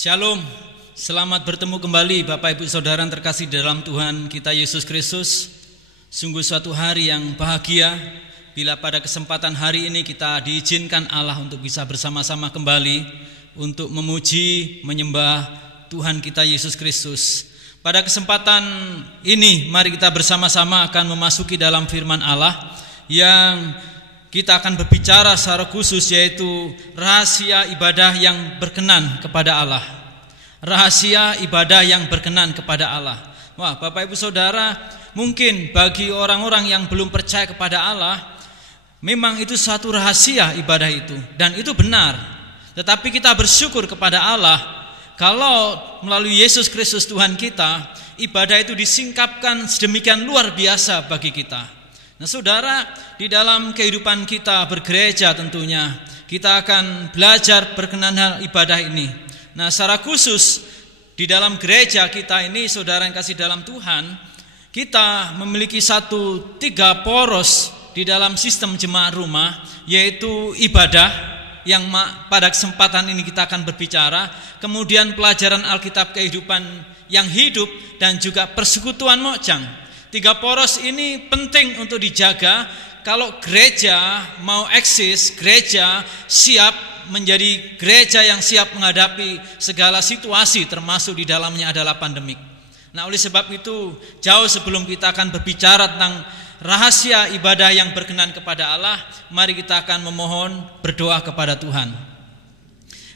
Shalom, selamat bertemu kembali Bapak Ibu Saudara yang terkasih dalam Tuhan kita Yesus Kristus. Sungguh suatu hari yang bahagia bila pada kesempatan hari ini kita diizinkan Allah untuk bisa bersama-sama kembali untuk memuji, menyembah Tuhan kita Yesus Kristus. Pada kesempatan ini mari kita bersama-sama akan memasuki dalam firman Allah yang kita akan berbicara secara khusus, yaitu rahasia ibadah yang berkenan kepada Allah. Rahasia ibadah yang berkenan kepada Allah. Wah, Bapak Ibu Saudara, mungkin bagi orang-orang yang belum percaya kepada Allah, memang itu suatu rahasia ibadah itu, dan itu benar. Tetapi kita bersyukur kepada Allah kalau melalui Yesus Kristus Tuhan kita, ibadah itu disingkapkan sedemikian luar biasa bagi kita. Nah saudara, di dalam kehidupan kita bergereja tentunya kita akan belajar berkenan hal ibadah ini. Nah secara khusus di dalam gereja kita ini, saudara yang kasih dalam Tuhan, kita memiliki tiga poros di dalam sistem jemaat rumah, yaitu ibadah yang pada kesempatan ini kita akan berbicara, kemudian pelajaran Alkitab kehidupan yang hidup, dan juga persekutuan mojang. Tiga poros ini penting untuk dijaga kalau gereja mau eksis, gereja siap menjadi gereja yang siap menghadapi segala situasi, termasuk di dalamnya adalah pandemik. Nah oleh sebab itu, jauh sebelum kita akan berbicara tentang rahasia ibadah yang berkenan kepada Allah, mari kita akan memohon berdoa kepada Tuhan.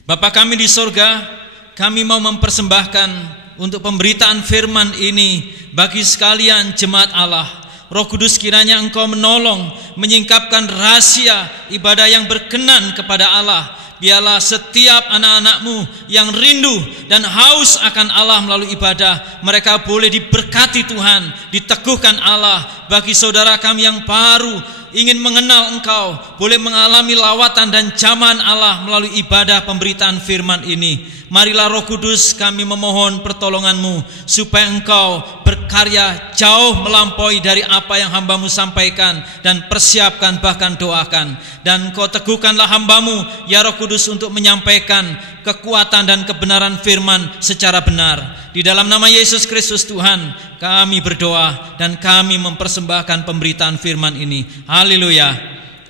Bapa kami di sorga, kami mau mempersembahkan untuk pemberitaan firman ini bagi sekalian jemaat Allah. Roh Kudus kiranya Engkau menolong menyingkapkan rahasia ibadah yang berkenan kepada Allah. Biarlah setiap anak-anak-Mu yang rindu dan haus akan Allah melalui ibadah, mereka boleh diberkati Tuhan, diteguhkan Allah. Bagi saudara kami yang baru ingin mengenal Engkau, boleh mengalami lawatan dan jamahan Allah melalui ibadah pemberitaan firman ini. Marilah Roh Kudus, kami memohon pertolongan-Mu supaya Engkau berkarya jauh melampaui dari apa yang hamba-Mu sampaikan dan persiapkan, bahkan doakan. Dan Engkau teguhkanlah hamba-Mu ya Roh Kudus untuk menyampaikan kekuatan dan kebenaran firman secara benar. Di dalam nama Yesus Kristus Tuhan kami berdoa dan kami mempersembahkan pemberitaan firman ini. Haleluya,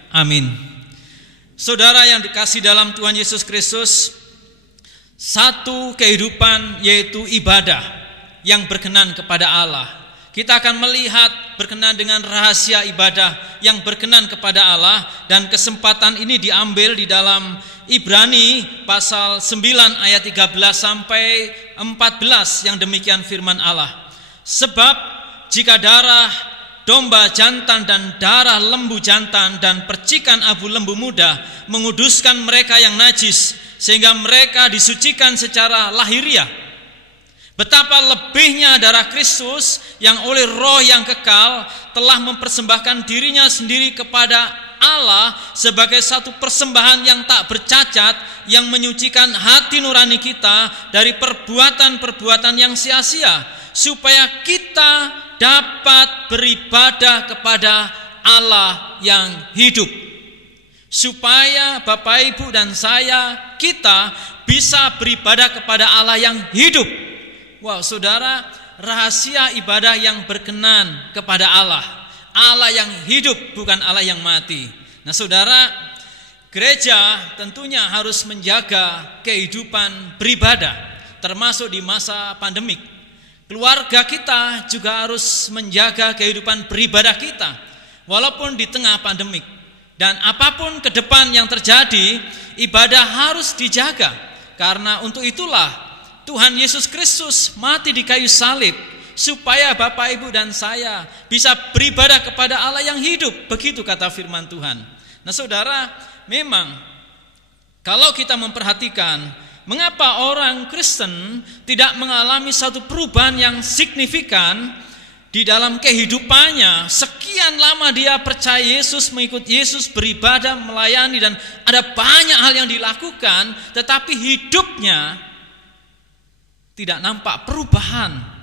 amin. Saudara yang dikasih dalam Tuhan Yesus Kristus, satu kehidupan yaitu ibadah yang berkenan kepada Allah. Kita akan melihat berkenan dengan rahasia ibadah yang berkenan kepada Allah, dan kesempatan ini diambil di dalam Ibrani pasal 9 ayat 13 sampai 14 yang demikian firman Allah. Sebab jika darah domba jantan dan darah lembu jantan dan percikan abu lembu muda menguduskan mereka yang najis, sehingga mereka disucikan secara lahiriah, betapa lebihnya darah Kristus yang oleh Roh yang kekal telah mempersembahkan dirinya sendiri kepada Allah sebagai satu persembahan yang tak bercacat, yang menyucikan hati nurani kita dari perbuatan-perbuatan yang sia-sia, supaya kita dapat beribadah kepada Allah yang hidup. Supaya Bapak Ibu dan saya, kita bisa beribadah kepada Allah yang hidup. Wow, saudara, rahasia ibadah yang berkenan kepada Allah. Allah yang hidup, bukan Allah yang mati. Nah saudara, gereja tentunya harus menjaga kehidupan beribadah, termasuk di masa pandemik. Keluarga kita juga harus menjaga kehidupan beribadah kita, walaupun di tengah pandemik. Dan apapun ke depan yang terjadi, ibadah harus dijaga. Karena untuk itulah Tuhan Yesus Kristus mati di kayu salib, supaya Bapak Ibu dan saya bisa beribadah kepada Allah yang hidup. Begitu kata firman Tuhan. Nah saudara, memang kalau kita memperhatikan, mengapa orang Kristen tidak mengalami satu perubahan yang signifikan di dalam kehidupannya? Sekian lama dia percaya Yesus, mengikut Yesus, beribadah, melayani, dan ada banyak hal yang dilakukan, tetapi hidupnya tidak nampak perubahan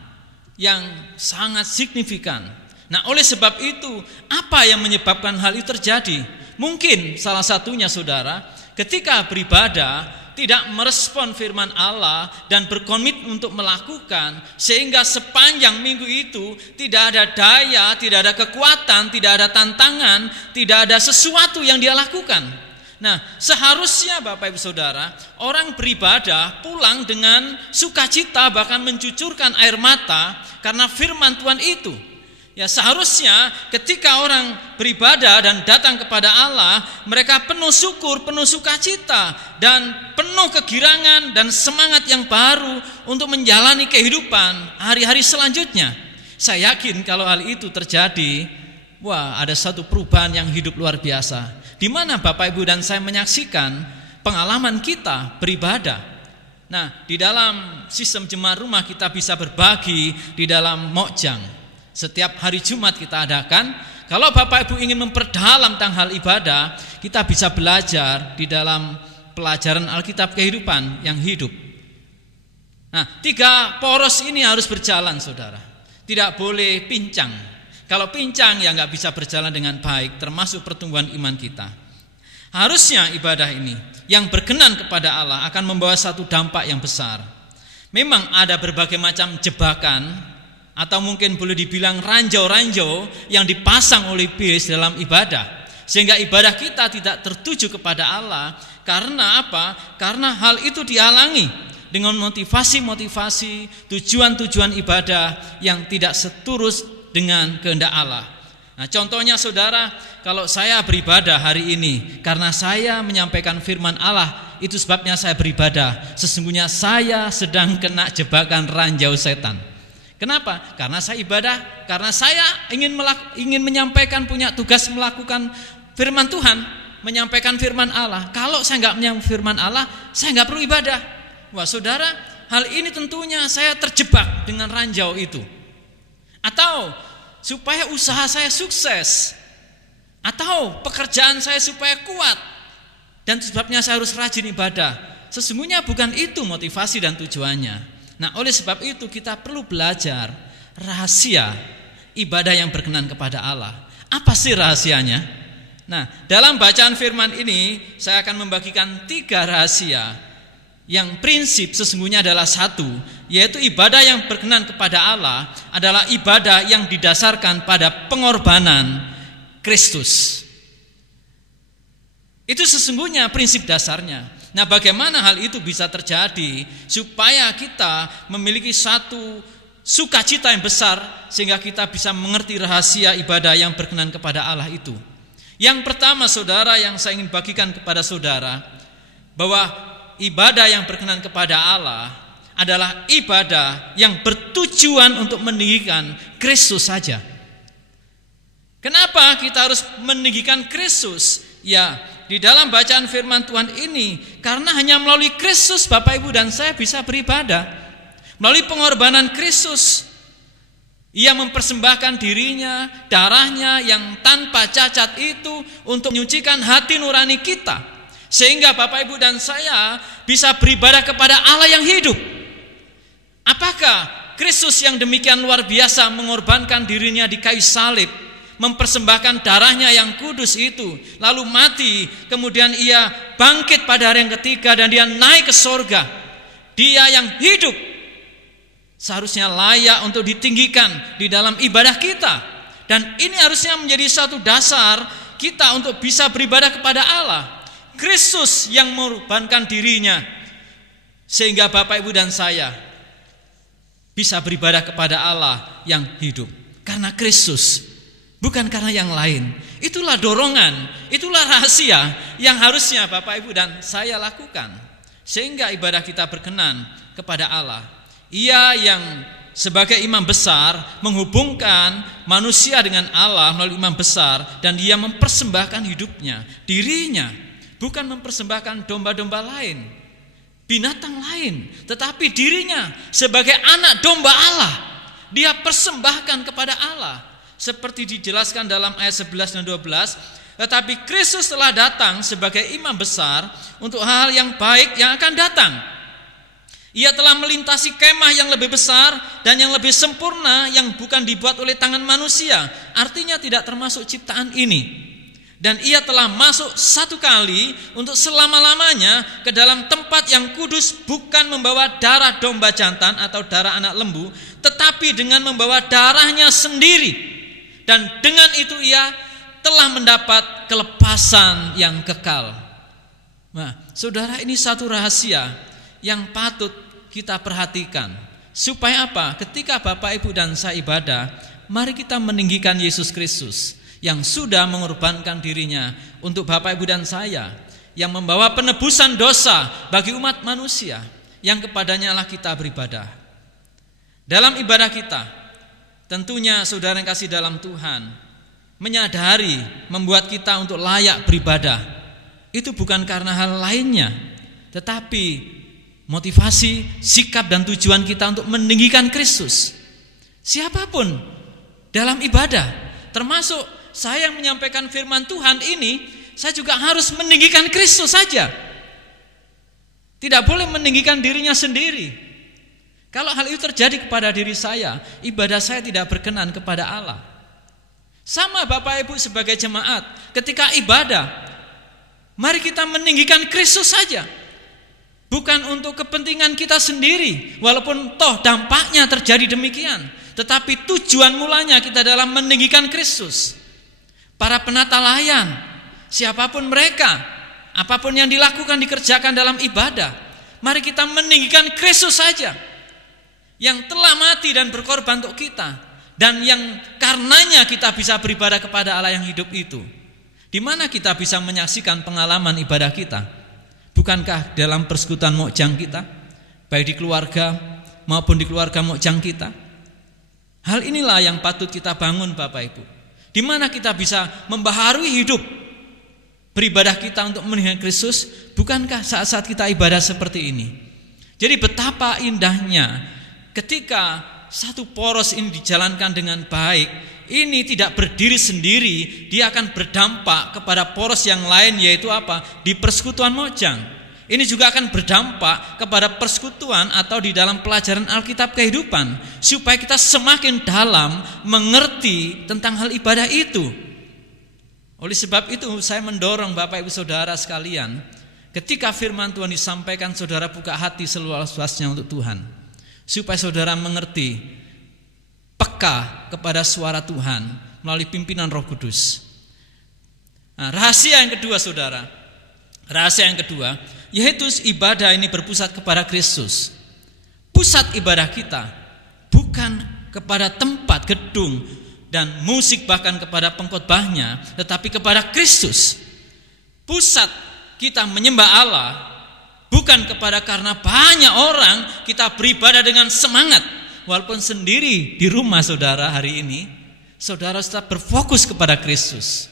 yang sangat signifikan. Nah oleh sebab itu, apa yang menyebabkan hal itu terjadi? Mungkin salah satunya saudara, ketika beribadah tidak merespon firman Allah dan berkomitmen untuk melakukan, sehingga sepanjang minggu itu tidak ada daya, tidak ada kekuatan, tidak ada tantangan, tidak ada sesuatu yang dia lakukan. Nah, seharusnya Bapak Ibu Saudara, orang beribadah pulang dengan sukacita, bahkan mencucurkan air mata karena firman Tuhan itu. Ya, seharusnya ketika orang beribadah dan datang kepada Allah, mereka penuh syukur, penuh sukacita, dan penuh kegirangan dan semangat yang baru untuk menjalani kehidupan hari-hari selanjutnya. Saya yakin kalau hal itu terjadi, wah, ada satu perubahan yang hidup luar biasa, di mana Bapak Ibu dan saya menyaksikan pengalaman kita beribadah. Nah, di dalam sistem jemaat rumah kita bisa berbagi di dalam mokjang. Setiap hari Jumat kita adakan. Kalau Bapak Ibu ingin memperdalam tentang hal ibadah, kita bisa belajar di dalam pelajaran Alkitab kehidupan yang hidup. Nah, 3 poros ini harus berjalan, saudara. Tidak boleh pincang. Kalau pincang ya nggak bisa berjalan dengan baik, termasuk pertumbuhan iman kita. Harusnya ibadah ini yang berkenan kepada Allah akan membawa satu dampak yang besar. Memang ada berbagai macam jebakan, atau mungkin boleh dibilang ranjau-ranjau yang dipasang oleh iblis dalam ibadah, sehingga ibadah kita tidak tertuju kepada Allah. Karena apa? Karena hal itu dihalangi dengan motivasi-motivasi, tujuan-tujuan ibadah yang tidak seturut dengan kehendak Allah. Nah, contohnya saudara, kalau saya beribadah hari ini karena saya menyampaikan firman Allah, itu sebabnya saya beribadah. Sesungguhnya saya sedang kena jebakan ranjau setan. Kenapa? Karena saya ibadah, karena saya ingin menyampaikan, punya tugas melakukan firman Tuhan, menyampaikan firman Allah. Kalau saya nggak menyampaikan firman Allah, saya nggak perlu ibadah. Wah, saudara, hal ini tentunya saya terjebak dengan ranjau itu. Atau supaya usaha saya sukses, atau pekerjaan saya supaya kuat, dan sebabnya saya harus rajin ibadah. Sesungguhnya bukan itu motivasi dan tujuannya. Nah, oleh sebab itu kita perlu belajar rahasia ibadah yang berkenan kepada Allah. Apa sih rahasianya? Nah, dalam bacaan firman ini saya akan membagikan 3 rahasia yang prinsip sesungguhnya adalah satu, yaitu ibadah yang berkenan kepada Allah adalah ibadah yang didasarkan pada pengorbanan Kristus. Itu sesungguhnya prinsip dasarnya. Nah, bagaimana hal itu bisa terjadi supaya kita memiliki satu sukacita yang besar sehingga kita bisa mengerti rahasia ibadah yang berkenan kepada Allah itu? Yang pertama, saudara, yang saya ingin bagikan kepada saudara, bahwa ibadah yang berkenan kepada Allah adalah ibadah yang bertujuan untuk meninggikan Kristus saja. Kenapa kita harus meninggikan Kristus? Ya, di dalam bacaan firman Tuhan ini, karena hanya melalui Kristus Bapak Ibu dan saya bisa beribadah. Melalui pengorbanan Kristus, Ia mempersembahkan dirinya, darahnya yang tanpa cacat itu untuk menyucikan hati nurani kita, sehingga Bapak Ibu dan saya bisa beribadah kepada Allah yang hidup. Apakah Kristus yang demikian luar biasa mengorbankan dirinya di kayu salib, mempersembahkan darahnya yang kudus itu, lalu mati, kemudian Ia bangkit pada hari yang ketiga dan Dia naik ke sorga. Dia yang hidup seharusnya layak untuk ditinggikan di dalam ibadah kita. Dan ini harusnya menjadi satu dasar kita untuk bisa beribadah kepada Allah. Kristus yang mengorbankan dirinya sehingga Bapak Ibu dan saya bisa beribadah kepada Allah yang hidup. Karena Kristus, bukan karena yang lain. Itulah dorongan, itulah rahasia yang harusnya Bapak Ibu dan saya lakukan, sehingga ibadah kita berkenan kepada Allah. Ia yang sebagai imam besar menghubungkan manusia dengan Allah melalui imam besar, dan Dia mempersembahkan hidupnya, dirinya, bukan mempersembahkan domba-domba lain, binatang lain, tetapi dirinya sebagai anak domba Allah Dia persembahkan kepada Allah. Seperti dijelaskan dalam ayat 11 dan 12, tetapi Kristus telah datang sebagai imam besar untuk hal yang baik yang akan datang. Ia telah melintasi kemah yang lebih besar dan yang lebih sempurna, yang bukan dibuat oleh tangan manusia, artinya tidak termasuk ciptaan ini. Dan ia telah masuk satu kali untuk selama-lamanya ke dalam tempat yang kudus, bukan membawa darah domba jantan atau darah anak lembu, tetapi dengan membawa darahnya sendiri. Dan dengan itu ia telah mendapat kelepasan yang kekal. Nah, saudara, ini satu rahasia yang patut kita perhatikan. Supaya apa? Ketika Bapak, Ibu, dan saya ibadah, mari kita meninggikan Yesus Kristus yang sudah mengorbankan dirinya untuk Bapak, Ibu, dan saya, yang membawa penebusan dosa bagi umat manusia, yang kepadanya lah kita beribadah. Dalam ibadah kita, tentunya saudara yang kasih dalam Tuhan, menyadari membuat kita untuk layak beribadah. Itu bukan karena hal lainnya, tetapi motivasi, sikap, dan tujuan kita untuk meninggikan Kristus. Siapapun dalam ibadah, termasuk saya yang menyampaikan firman Tuhan ini, saya juga harus meninggikan Kristus saja. Tidak boleh meninggikan dirinya sendiri. Kalau hal itu terjadi kepada diri saya, ibadah saya tidak berkenan kepada Allah. Sama Bapak Ibu sebagai jemaat, ketika ibadah, mari kita meninggikan Kristus saja. Bukan untuk kepentingan kita sendiri, walaupun toh dampaknya terjadi demikian, tetapi tujuan mulanya kita dalam meninggikan Kristus. Para penata layan, siapapun mereka, apapun yang dilakukan, dikerjakan dalam ibadah, mari kita meninggikan Kristus saja, yang telah mati dan berkorban untuk kita, dan yang karenanya kita bisa beribadah kepada Allah yang hidup itu. Di mana kita bisa menyaksikan pengalaman ibadah kita? Bukankah dalam persekutuan mukjang kita, baik di keluarga maupun di keluarga mukjang kita? Hal inilah yang patut kita bangun, Bapak Ibu. Di mana kita bisa membaharui hidup beribadah kita untuk meninggikan Kristus? Bukankah saat-saat kita ibadah seperti ini? Jadi betapa indahnya ketika satu poros ini dijalankan dengan baik. Ini tidak berdiri sendiri, dia akan berdampak kepada poros yang lain, yaitu apa? Di persekutuan mukjang. Ini juga akan berdampak kepada persekutuan atau di dalam pelajaran Alkitab kehidupan, supaya kita semakin dalam mengerti tentang hal ibadah itu. Oleh sebab itu saya mendorong Bapak Ibu Saudara sekalian, ketika firman Tuhan disampaikan, saudara buka hati seluas-luasnya untuk Tuhan, supaya saudara mengerti, peka kepada suara Tuhan melalui pimpinan Roh Kudus. Nah, rahasia yang kedua, saudara, rahasia yang kedua, yaitu ibadah ini berpusat kepada Kristus. Pusat ibadah kita bukan kepada tempat, gedung, dan musik, bahkan kepada pengkhotbahnya, tetapi kepada Kristus. Pusat kita menyembah Allah bukan kepada karena banyak orang kita beribadah dengan semangat. Walaupun sendiri di rumah saudara hari ini, saudara tetap berfokus kepada Kristus.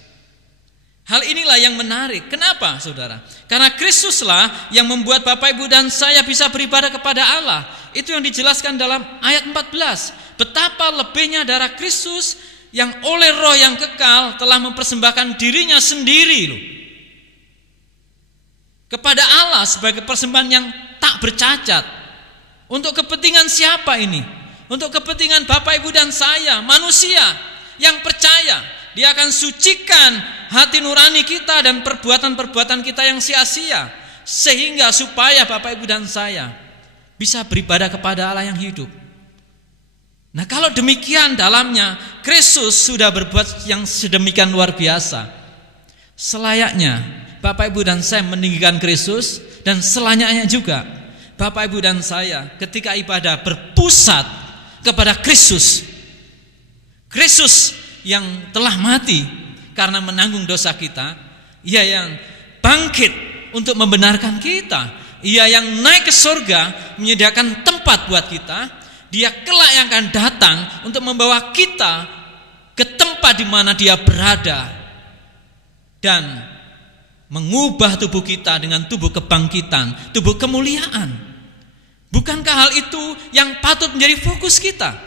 Hal inilah yang menarik. Kenapa, saudara? Karena Kristuslah yang membuat Bapak, Ibu, dan saya bisa beribadah kepada Allah. Itu yang dijelaskan dalam ayat 14. Betapa lebihnya darah Kristus yang oleh Roh yang kekal telah mempersembahkan dirinya sendiri loh, kepada Allah sebagai persembahan yang tak bercacat. Untuk kepentingan siapa ini? Untuk kepentingan Bapak, Ibu, dan saya, manusia yang percaya. Dia akan sucikan hati nurani kita dan perbuatan-perbuatan kita yang sia-sia, sehingga supaya Bapak, Ibu, dan saya bisa beribadah kepada Allah yang hidup. Nah, kalau demikian dalamnya Kristus sudah berbuat yang sedemikian luar biasa, selayaknya Bapak, Ibu, dan saya meninggikan Kristus, dan selayaknya juga Bapak, Ibu, dan saya ketika ibadah berpusat kepada Kristus. Kristus yang telah mati karena menanggung dosa kita, Ia yang bangkit untuk membenarkan kita, Ia yang naik ke surga menyediakan tempat buat kita. Dia kelak yang akan datang untuk membawa kita ke tempat di mana Dia berada dan mengubah tubuh kita dengan tubuh kebangkitan, tubuh kemuliaan. Bukankah hal itu yang patut menjadi fokus kita?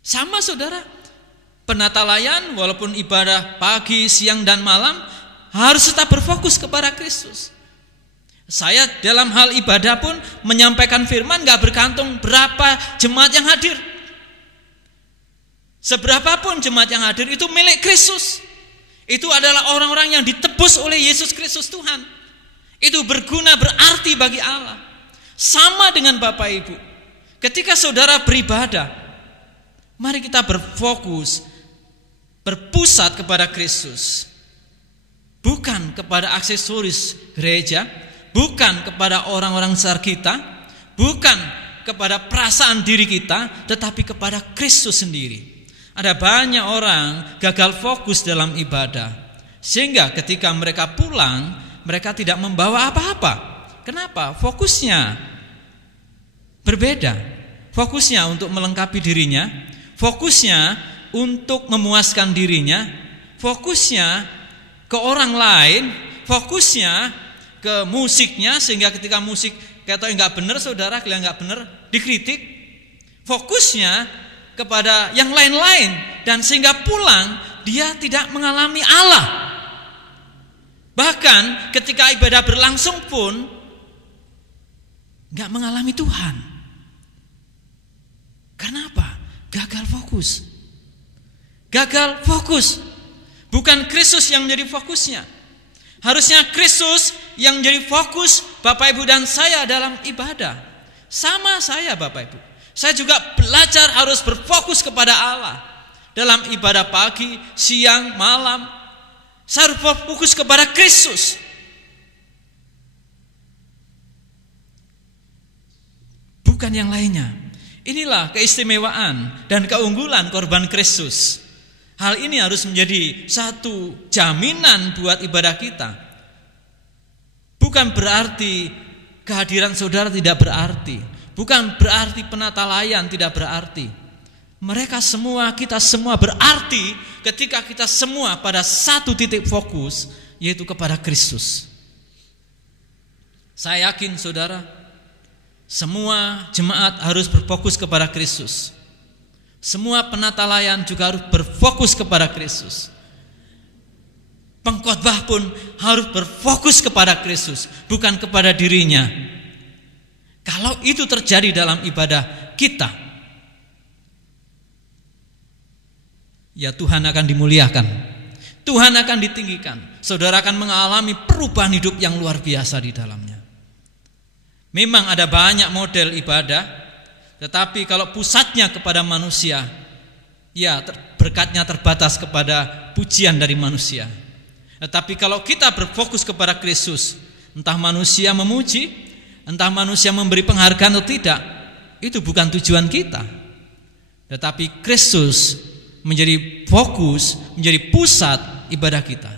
Sama, saudara, penata layan walaupun ibadah pagi, siang, dan malam harus tetap berfokus kepada Kristus. Saya dalam hal ibadah pun menyampaikan firman gak bergantung berapa jemaat yang hadir. Seberapapun jemaat yang hadir itu milik Kristus. Itu adalah orang-orang yang ditebus oleh Yesus Kristus Tuhan. Itu berguna, berarti bagi Allah. Sama dengan Bapak Ibu. Ketika saudara beribadah, mari kita berfokus, berpusat kepada Kristus. Bukan kepada aksesoris gereja, bukan kepada orang-orang sekitar kita, bukan kepada perasaan diri kita, tetapi kepada Kristus sendiri. Ada banyak orang gagal fokus dalam ibadah, sehingga ketika mereka pulang, mereka tidak membawa apa-apa. Kenapa? Fokusnya berbeda. Fokusnya untuk melengkapi dirinya, fokusnya untuk memuaskan dirinya, fokusnya ke orang lain, fokusnya ke musiknya, sehingga ketika musik kata nggak benar, saudara kalian nggak benar, dikritik. Fokusnya kepada yang lain-lain, dan sehingga pulang dia tidak mengalami Allah. Bahkan ketika ibadah berlangsung pun nggak mengalami Tuhan. Karena apa? Gagal fokus. Gagal fokus. Bukan Kristus yang menjadi fokusnya. Harusnya Kristus yang menjadi fokus Bapak Ibu dan saya dalam ibadah. Sama saya Bapak Ibu. Saya juga belajar harus berfokus kepada Allah dalam ibadah pagi, siang, malam. Saya harus berfokus kepada Kristus. Bukan yang lainnya. Inilah keistimewaan dan keunggulan korban Kristus. Hal ini harus menjadi satu jaminan buat ibadah kita. Bukan berarti kehadiran saudara tidak berarti. Bukan berarti penata layan tidak berarti. Mereka semua, kita semua berarti ketika kita semua pada satu titik fokus, yaitu kepada Kristus. Saya yakin saudara, semua jemaat harus berfokus kepada Kristus. Semua penata layan juga harus berfokus kepada Kristus. Pengkhotbah pun harus berfokus kepada Kristus, bukan kepada dirinya. Kalau itu terjadi dalam ibadah kita, ya Tuhan akan dimuliakan, Tuhan akan ditinggikan. Saudara akan mengalami perubahan hidup yang luar biasa di dalamnya. Memang ada banyak model ibadah, tetapi kalau pusatnya kepada manusia, ya berkatnya terbatas kepada pujian dari manusia. Tetapi kalau kita berfokus kepada Kristus, entah manusia memuji, entah manusia memberi penghargaan atau tidak, itu bukan tujuan kita. Tetapi Kristus menjadi fokus, menjadi pusat ibadah kita.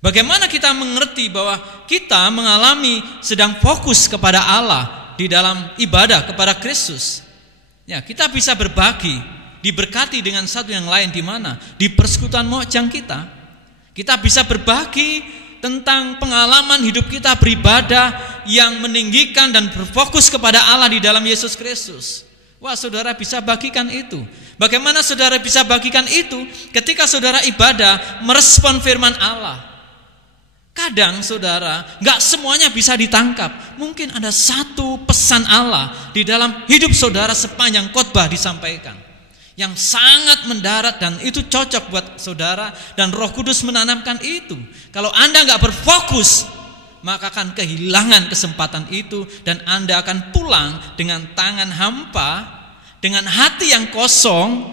Bagaimana kita mengerti bahwa kita mengalami sedang fokus kepada Allah di dalam ibadah kepada Kristus? Ya, kita bisa berbagi, diberkati dengan satu yang lain di mana? Di persekutuan mojang kita. Kita bisa berbagi tentang pengalaman hidup kita beribadah yang meninggikan dan berfokus kepada Allah di dalam Yesus Kristus. Wah, saudara bisa bagikan itu. Bagaimana saudara bisa bagikan itu? Ketika saudara ibadah merespon firman Allah. Kadang saudara, gak semuanya bisa ditangkap. Mungkin ada satu pesan Allah di dalam hidup saudara sepanjang khotbah disampaikan, yang sangat mendarat dan itu cocok buat saudara, dan Roh Kudus menanamkan itu. Kalau Anda gak berfokus, maka akan kehilangan kesempatan itu, dan Anda akan pulang dengan tangan hampa, dengan hati yang kosong,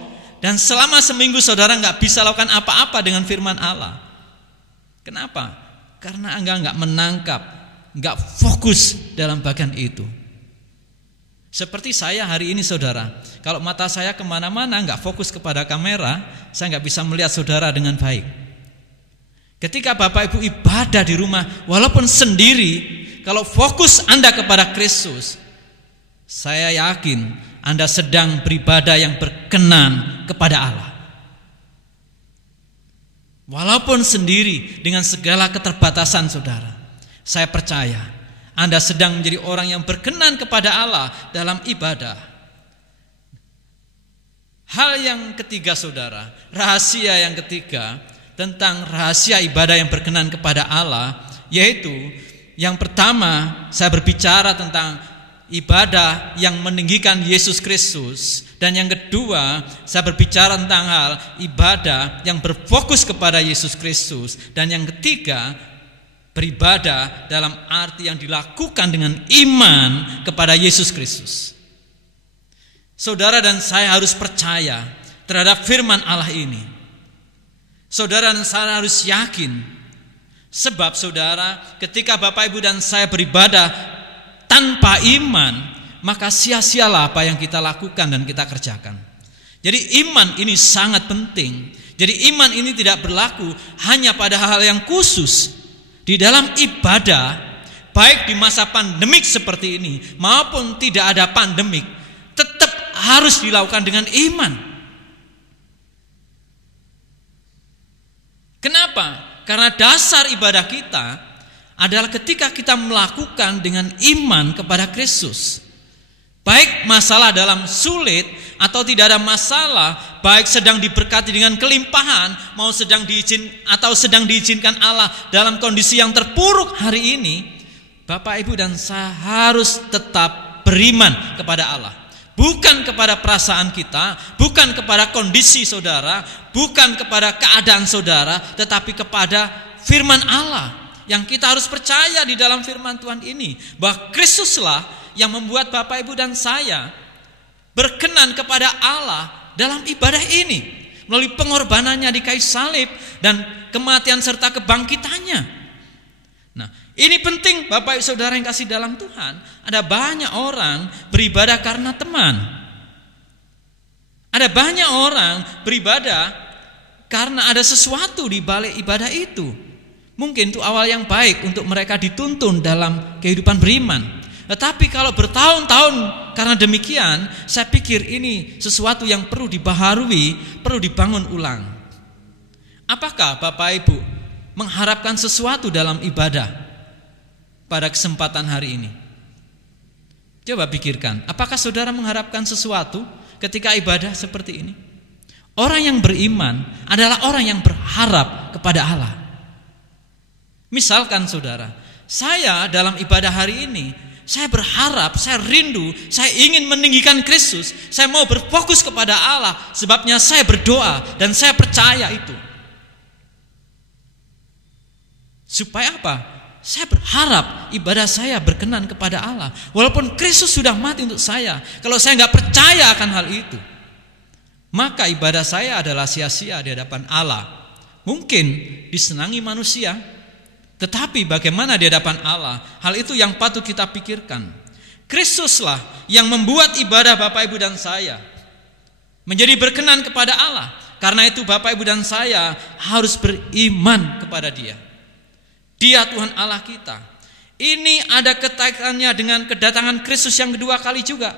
dan selama seminggu saudara gak bisa lakukan apa-apa dengan firman Allah. Kenapa? Karena Anda gak menangkap, gak fokus dalam bagian itu. Seperti saya hari ini saudara, kalau mata saya kemana-mana gak fokus kepada kamera, saya gak bisa melihat saudara dengan baik. Ketika Bapak Ibu ibadah di rumah, walaupun sendiri, kalau fokus Anda kepada Kristus, saya yakin Anda sedang beribadah yang berkenan kepada Allah. Walaupun sendiri dengan segala keterbatasan saudara, saya percaya Anda sedang menjadi orang yang berkenan kepada Allah dalam ibadah. Hal yang ketiga saudara, rahasia yang ketiga tentang rahasia ibadah yang berkenan kepada Allah, yaitu yang pertama saya berbicara tentang ibadah yang meninggikan Yesus Kristus. Dan yang kedua, saya berbicara tentang hal ibadah yang berfokus kepada Yesus Kristus. Dan yang ketiga, beribadah dalam arti yang dilakukan dengan iman kepada Yesus Kristus. Saudara dan saya harus percaya terhadap firman Allah ini. Saudara dan saya harus yakin. Sebab saudara, ketika Bapak Ibu dan saya beribadah tanpa iman, maka sia-sialah apa yang kita lakukan dan kita kerjakan. Jadi iman ini sangat penting. Jadi iman ini tidak berlaku hanya pada hal yang khusus. Di dalam ibadah, baik di masa pandemik seperti ini maupun tidak ada pandemik, tetap harus dilakukan dengan iman. Kenapa? Karena dasar ibadah kita adalah ketika kita melakukan dengan iman kepada Kristus. Baik masalah dalam sulit atau tidak ada masalah, baik sedang diberkati dengan kelimpahan, mau sedang diizinkan Allah dalam kondisi yang terpuruk hari ini, Bapak Ibu dan saya harus tetap beriman kepada Allah. Bukan kepada perasaan kita, bukan kepada kondisi saudara, bukan kepada keadaan saudara, tetapi kepada firman Allah. Yang kita harus percaya di dalam firman Tuhan ini, bahwa Kristuslah yang membuat Bapak Ibu dan saya berkenan kepada Allah dalam ibadah ini, melalui pengorbanannya di kayu salib dan kematian serta kebangkitannya. Nah, ini penting Bapak Ibu Saudara yang kasih dalam Tuhan. Ada banyak orang beribadah karena teman. Ada banyak orang beribadah karena ada sesuatu di balik ibadah itu. Mungkin itu awal yang baik untuk mereka dituntun dalam kehidupan beriman. Tetapi kalau bertahun-tahun karena demikian, saya pikir ini sesuatu yang perlu dibaharui, perlu dibangun ulang. Apakah Bapak Ibu mengharapkan sesuatu dalam ibadah pada kesempatan hari ini? Coba pikirkan, apakah saudara mengharapkan sesuatu ketika ibadah seperti ini? Orang yang beriman adalah orang yang berharap kepada Allah. Misalkan saudara, saya dalam ibadah hari ini, saya berharap, saya rindu, saya ingin meninggikan Kristus, saya mau berfokus kepada Allah, sebabnya saya berdoa dan saya percaya itu. Supaya apa? Saya berharap ibadah saya berkenan kepada Allah. Walaupun Kristus sudah mati untuk saya, kalau saya nggak percaya akan hal itu, maka ibadah saya adalah sia-sia di hadapan Allah. Mungkin disenangi manusia, tetapi bagaimana di hadapan Allah? Hal itu yang patut kita pikirkan. Kristuslah yang membuat ibadah Bapak Ibu dan saya menjadi berkenan kepada Allah. Karena itu Bapak Ibu dan saya harus beriman kepada Dia. Dia Tuhan Allah kita. Ini ada kaitannya dengan kedatangan Kristus yang kedua kali juga.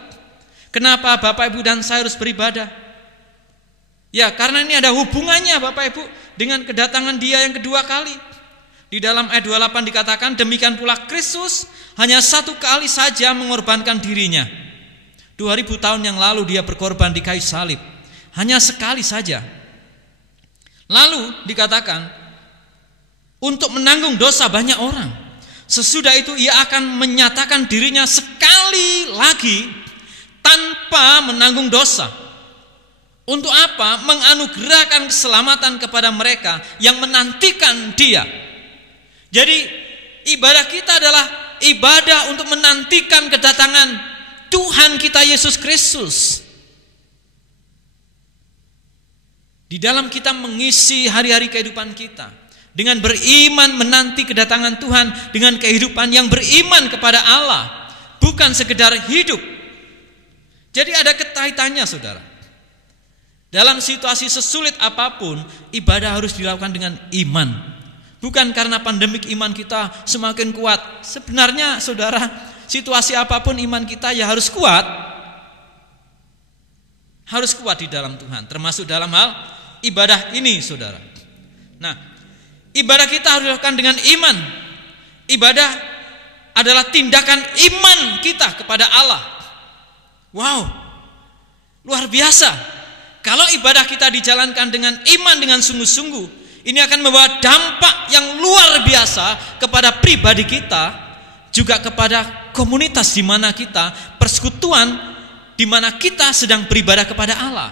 Kenapa Bapak Ibu dan saya harus beribadah? Ya, karena ini ada hubungannya Bapak Ibu dengan kedatangan Dia yang kedua kali. Di dalam ayat 28 dikatakan, demikian pula Kristus hanya satu kali saja mengorbankan dirinya. 2000 tahun yang lalu Dia berkorban di kayu salib. Hanya sekali saja. Lalu dikatakan, untuk menanggung dosa banyak orang. Sesudah itu Ia akan menyatakan dirinya sekali lagi tanpa menanggung dosa. Untuk apa? Menganugerahkan keselamatan kepada mereka yang menantikan Dia. Jadi ibadah kita adalah ibadah untuk menantikan kedatangan Tuhan kita Yesus Kristus. Di dalam kita mengisi hari-hari kehidupan kita dengan beriman menanti kedatangan Tuhan, dengan kehidupan yang beriman kepada Allah, bukan sekedar hidup. Jadi ada kaitannya saudara. Dalam situasi sesulit apapun, ibadah harus dilakukan dengan iman. Bukan karena pandemik iman kita semakin kuat. Sebenarnya saudara, situasi apapun iman kita ya harus kuat. Harus kuat di dalam Tuhan, termasuk dalam hal ibadah ini saudara. Nah, ibadah kita harus dilakukan dengan iman. Ibadah adalah tindakan iman kita kepada Allah. Wow, luar biasa. Kalau ibadah kita dijalankan dengan iman dengan sungguh-sungguh, ini akan membawa dampak yang luar biasa kepada pribadi kita, juga kepada komunitas di mana kita, persekutuan di mana kita sedang beribadah kepada Allah.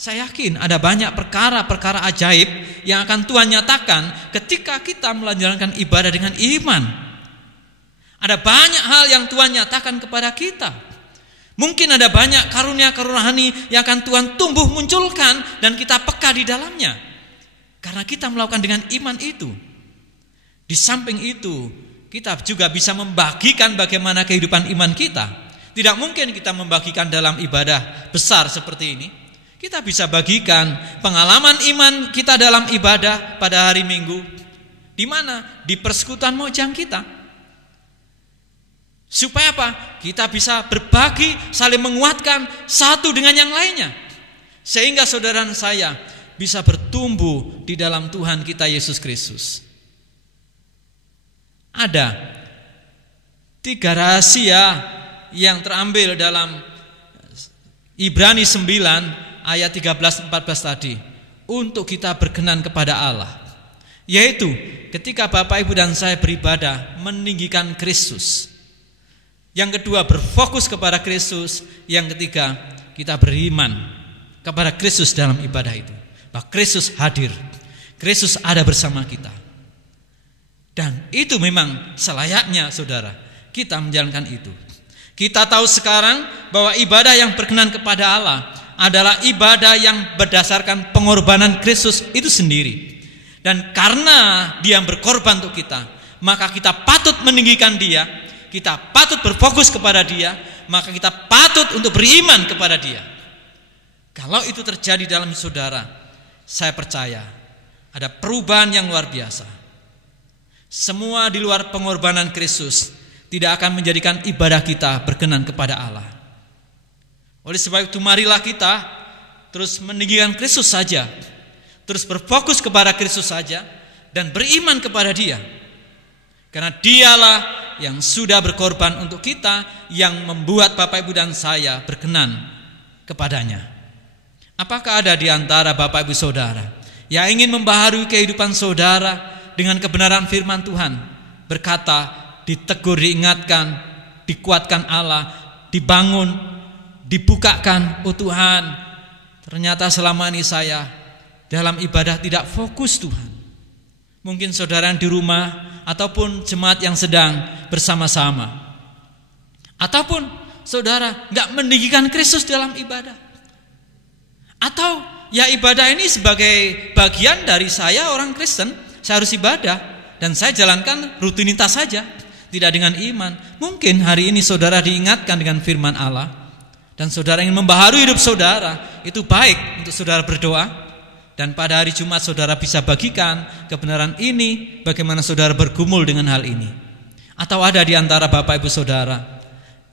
Saya yakin ada banyak perkara-perkara ajaib yang akan Tuhan nyatakan ketika kita menjalankan ibadah dengan iman. Ada banyak hal yang Tuhan nyatakan kepada kita. Mungkin ada banyak karunia-karunia rohani yang akan Tuhan tumbuh munculkan dan kita peka di dalamnya. Karena kita melakukan dengan iman itu. Di samping itu, kita juga bisa membagikan bagaimana kehidupan iman kita. Tidak mungkin kita membagikan dalam ibadah besar seperti ini. Kita bisa bagikan pengalaman iman kita dalam ibadah pada hari Minggu. Di mana? Di persekutuan mojang kita. Supaya apa? Kita bisa berbagi, saling menguatkan satu dengan yang lainnya. Sehingga saudara dan saya bisa bertumbuh di dalam Tuhan kita Yesus Kristus. Ada 3 rahasia yang terambil dalam Ibrani 9 ayat 13-14 tadi untuk kita berkenan kepada Allah. Yaitu ketika Bapak Ibu dan saya beribadah meninggikan Kristus. Yang kedua berfokus kepada Kristus. Yang ketiga kita beriman kepada Kristus dalam ibadah itu. Bahwa Kristus hadir, Kristus ada bersama kita. Dan itu memang selayaknya saudara kita menjalankan itu. Kita tahu sekarang bahwa ibadah yang berkenan kepada Allah adalah ibadah yang berdasarkan pengorbanan Kristus itu sendiri. Dan karena Dia berkorban untuk kita, maka kita patut meninggikan Dia, kita patut berfokus kepada Dia, maka kita patut untuk beriman kepada Dia. Kalau itu terjadi dalam saudara, saya percaya ada perubahan yang luar biasa. Semua di luar pengorbanan Kristus tidak akan menjadikan ibadah kita berkenan kepada Allah. Oleh sebab itu marilah kita terus meninggikan Kristus saja, terus berfokus kepada Kristus saja, dan beriman kepada Dia. Karena Dialah yang sudah berkorban untuk kita, yang membuat Bapak Ibu dan saya berkenan kepadanya. Apakah ada di antara Bapak Ibu Saudara yang ingin membaharui kehidupan saudara dengan kebenaran firman Tuhan, berkata, ditegur, diingatkan, dikuatkan Allah, dibangun, dibukakan, oh Tuhan, ternyata selama ini saya dalam ibadah tidak fokus Tuhan. Mungkin saudara yang di rumah ataupun jemaat yang sedang bersama-sama, ataupun saudara gak meninggikan Kristus dalam ibadah, atau ya ibadah ini sebagai bagian dari saya orang Kristen, saya harus ibadah dan saya jalankan rutinitas saja, tidak dengan iman. Mungkin hari ini saudara diingatkan dengan firman Allah dan saudara ingin membaharui hidup saudara, itu baik untuk saudara berdoa. Dan pada hari Jumat saudara bisa bagikan kebenaran ini, bagaimana saudara bergumul dengan hal ini. Atau ada di antara Bapak Ibu Saudara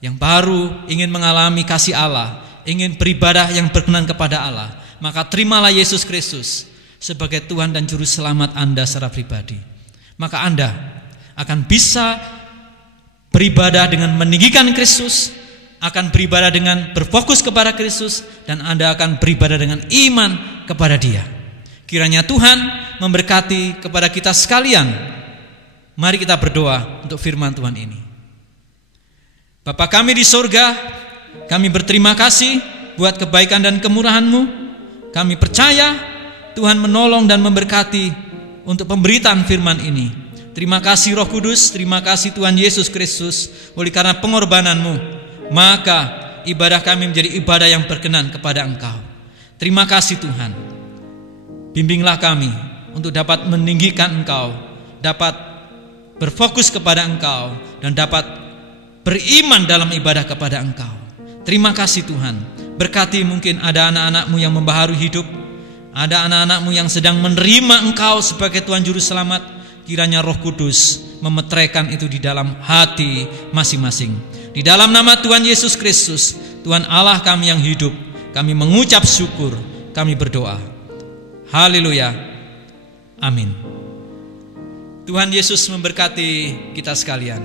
yang baru ingin mengalami kasih Allah, ingin beribadah yang berkenan kepada Allah, maka terimalah Yesus Kristus sebagai Tuhan dan Juru Selamat Anda secara pribadi. Maka Anda akan bisa beribadah dengan meninggikan Kristus, akan beribadah dengan berfokus kepada Kristus, dan Anda akan beribadah dengan iman kepada Dia. Kiranya Tuhan memberkati kepada kita sekalian. Mari kita berdoa untuk firman Tuhan ini. Bapa kami di surga, kami berterima kasih buat kebaikan dan kemurahan-Mu. Kami percaya Tuhan menolong dan memberkati untuk pemberitaan firman ini. Terima kasih Roh Kudus, terima kasih Tuhan Yesus Kristus. Oleh karena pengorbanan-Mu, maka ibadah kami menjadi ibadah yang berkenan kepada Engkau. Terima kasih Tuhan. Bimbinglah kami untuk dapat meninggikan Engkau, dapat berfokus kepada Engkau, dan dapat beriman dalam ibadah kepada Engkau. Terima kasih Tuhan. Berkati mungkin ada anak-anak-Mu yang membaharui hidup, ada anak-anak-Mu yang sedang menerima Engkau sebagai Tuhan Juru Selamat. Kiranya Roh Kudus memetraikan itu di dalam hati masing-masing. Di dalam nama Tuhan Yesus Kristus, Tuhan Allah kami yang hidup, kami mengucap syukur, kami berdoa. Haleluya. Amin. Tuhan Yesus memberkati kita sekalian.